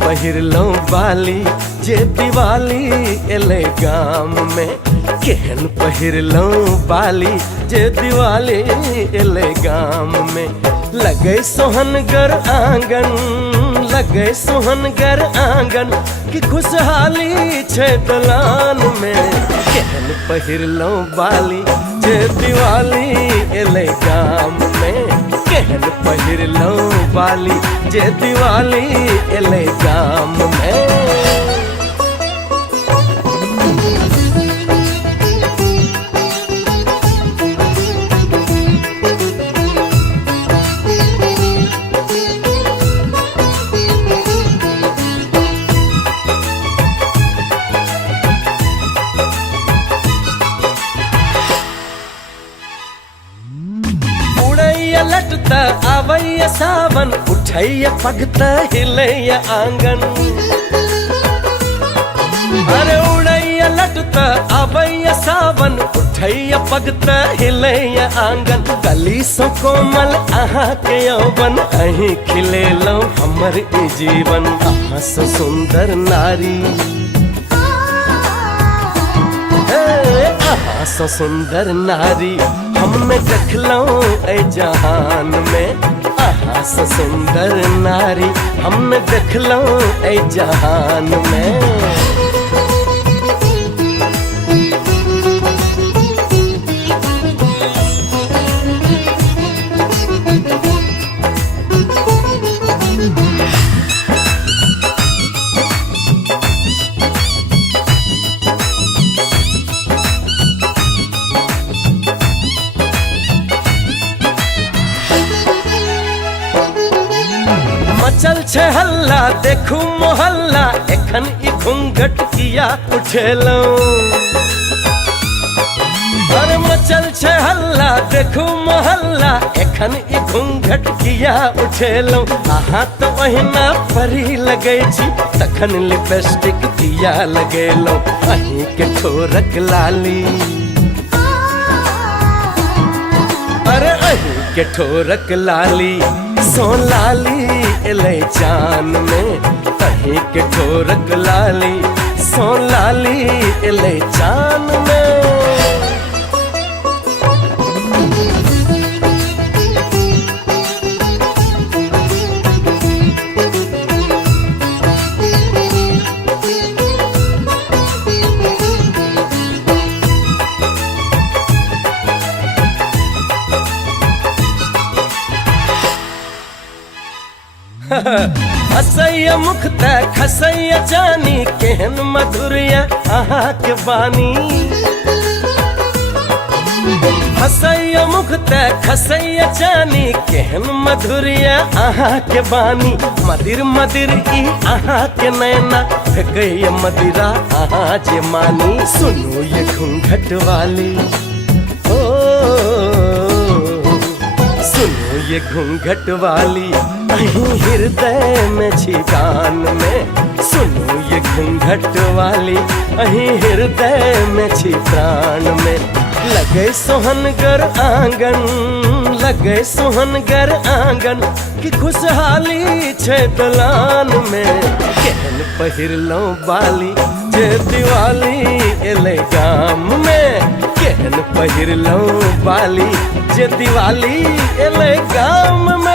पहिरलो बाली जे दिवाली एले गाम में। केहन पहिरलो बाली जे दिवाली एले गाम में। लगे सोहनगर आंगन, लगे सोहनगर आंगन कि खुशहाली छे दलान में। केहन पहिरलो बाली जे दिवाली एले गाम में। केहन पहिरलो बाली जे दिवाली एले गाम में। लटता आवैया सावन, उठैया पगता हिलैया आंगन। अरे उड़ैया लटता आवैया सावन, उठैया पगता हिलैया आंगन। कली सो कोमल अहाँ के यौवन, अहीं खिलेलो हमर ई जीवन। अहाँ सो सुंदर नारी, अहाँ सो सुंदर नारी हमने देखलो ए जहान में। अहाँ सो सुंदर नारी हमने देखलो ए जहान में। मचल छे हल्ला देखू मोहल्ला, एखन ई घूंघट किया उठेलो। अरे मचल छे हल्ला देखू मोहल्ला, एखन ई घूंघट किया उठेलो। अहाँ तो ओहिना परी लगे छी, तखन लिपस्टिक किया लगेलो। अहीं के ठोरक लाली, अरे अहीं के ठोरक लाली सो लाली एले जान में। अहीं के ठोरक लाली सो लाली एले जान में। हसैया मुख ते खसैया जानी, केहन मधुरिया अहाँ के बानी। हसैया मुख ते खसैया जानी, केहन मधुरिया अहाँ के बानी। मदिर मदिर ई अहाँ के नैना, गई मदिरा अहाँ जे मानी। सुनो ये घूंघट वाली, ओ सुनो ये घूंघट वाली अहीं हृदय में छी गान में। सुनो ये घूंघट वाली अहीं हृदय में छी प्राण में। लगे सोहनगर आंगन, लगे सोहनगर आंगन कि खुशहाली छे दलान में। केहन पहिरलो बाली जे दिवाली एले गाम में। केहन पहिरलो बाली जे दिवाली एले गाम में।